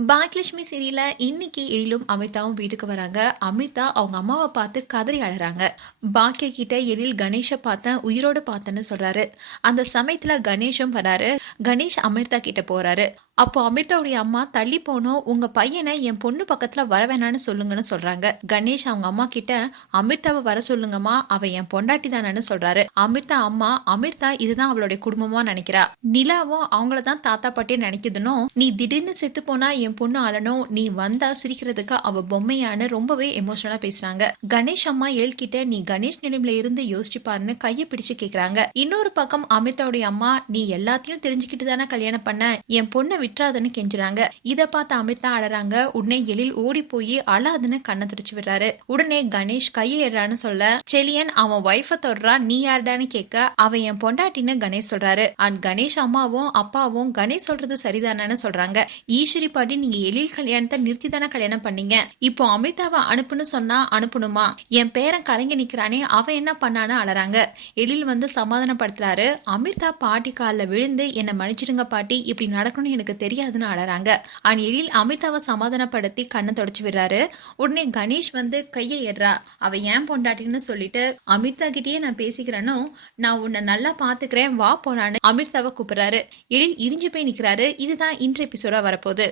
பாக்யலட்சுமி சீரியல்ல இன்னைக்கு எழிலும் அமிதாவும் வீட்டுக்கு வராங்க. அமிதா அவங்க அம்மாவை பார்த்து கதறி அழறாங்க. பாக்கிய கிட்ட எழில் கணேஷை பார்த்தேன், உயிரோடு பார்த்தேன்னு சொல்றாரு. அந்த சமயத்துல கணேஷும் வராரு. கணேஷ் அமிர்தா கிட்ட போறாரு. அப்போ அமிர்தாவுடைய அம்மா தள்ளி போனோம், உங்க பையனை என் பொண்ணு பக்கத்துல வர வேணான்னு சொல்லுங்கன்னு சொல்றாங்க. கணேஷ் அவங்க அம்மா கிட்ட அமிர்தாவை வர சொல்லுங்கம்மா, அவ என் பொண்டாட்டி தானு சொல்றாரு. அமிர்தா அம்மா அமிர்தா இதுதான் அவளுடைய குடும்பமா நினைக்கிறா, நிலாவும் அவங்களதான் தாத்தா பாட்டியே நினைக்குதுன்னு, நீ திடீர்னு செத்து போனா என் பொண்ணு அழணும், நீ வந்தா சிரிக்கிறதுக்கு அவ பொம்மையானு ரொம்பவே எமோஷனலா பேசுறாங்க. கணேஷ் அம்மா எழுக்கிட்ட நீ கணேஷ் நிலைமையில இருந்து யோசிச்சு பாருன்னு கையை பிடிச்சு கேக்குறாங்க. இன்னொரு பக்கம் அமிர்தாவுடைய அம்மா நீ எல்லாத்தையும் தெரிஞ்சுக்கிட்டு தானே கல்யாணம் பண்ண, என் பொண்ணை விட்டுறாதுன்னு கெஞ்சுறாங்க. இத பார்த்து அமிர்தா அழறாங்க. உடனே எழில் ஓடி போய் அழாதுன்னு கண்ணை துடிச்சு விடுறாரு. உடனே கணேஷ் கையை ஏறான்னு சொல்ல, செலியன் அவன் ஒய்ஃப தொடுறா, நீ யாருடான்னு கேட்க, அவன் என் பொண்டாட்டின்னு கணேஷ் சொல்றாரு. அண்ட் கணேஷ் அம்மாவும் அப்பாவும் கணேஷ் சொல்றது சரிதானு சொல்றாங்க. ஈஸ்வரி பாட்டி நீங்க எழில் கல்யாணத்தை நிறுத்தி தானே கல்யாணம் பண்ணீங்க, இப்போ அமிதாவை அனுப்புன்னு சொன்னா அனுப்பணுமா, என் பேரன் கலங்கி நிக்கிறானே அவன் என்ன பண்ணான்னு அழறாங்க. எழில் வந்து சமாதானப்படுத்துறாரு. அமிர்தா பாட்டி காலில் விழுந்து என்னை மன்னிச்சிடுங்க பாட்டி, இப்படி நடக்கணும்னு எனக்கு தெரியாதுன்னு அழறாங்க. எழில் அமிதாவை சமாதானப்படுத்தி கண்ணை தொடச்சு விடுறாரு. உடனே கணேஷ் வந்து கையை ஏறா, அவ ஏன் பொண்டாட்டின்னு சொல்லிட்டு அமிர்தா கிட்டயே நான் பேசிக்கிறேன்னு, நான் உன்னை நல்லா பாத்துக்கிறேன் வா போறான்னு அமிர்தாவை கூப்பிடுறாரு. எழில் இடிஞ்சு போய் நிக்கிறாரு. இதுதான் இன்றைய எபிசோடா வரப்போகுது.